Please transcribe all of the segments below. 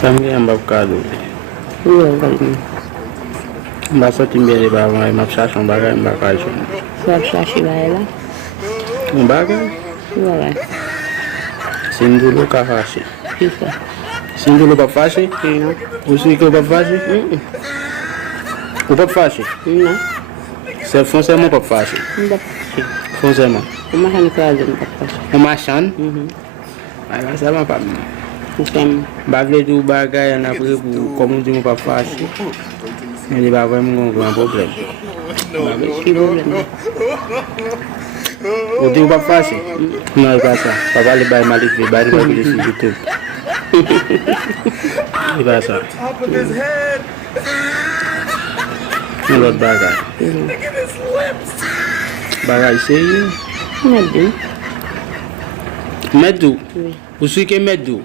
Samge ambavukado. Uwe galini. Mbasoti mbele ba mapshasho mbaga mbakajo. Swapshashi baela. Mbaga Uwe. sindulu kafashi. Pisa. Sindulu bafashi? No. Usiko bafashi? Upafashi? No. C'est foncièrement bafashi. Mbapashi. Foncièrement. Umahani kazi mbapashi. Umashan? Ala sama pa. Usem. Bavle du bagay na pre pour comme dit mon bafashi. Il va vraiment un grand problème. Problème. O dit bafashi? Non, pas ça. Papa le bail mal fait, bail va le sur YouTube. Il va ça. L'autre bagay. Bagay c'est Medin. Medou. Oui. O suí que é Medou.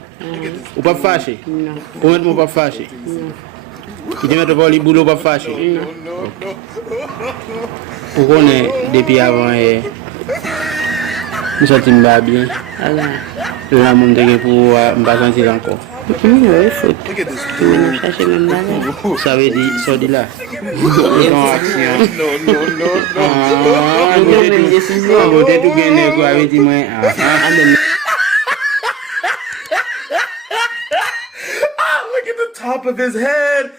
O para fácil. No. Como é que o para fácil? E tem outro ali bulo para fácil. O qu'on depuis avant nous sommes bien. Ala. La monde que pour me sentir encore. Oui, faut. Mena shashi membaga. Ça veut dire ça dit là. Ils sont action. Ah, Même décision. vous êtes tout bien quoi avec dit moi. Look at the top of his head.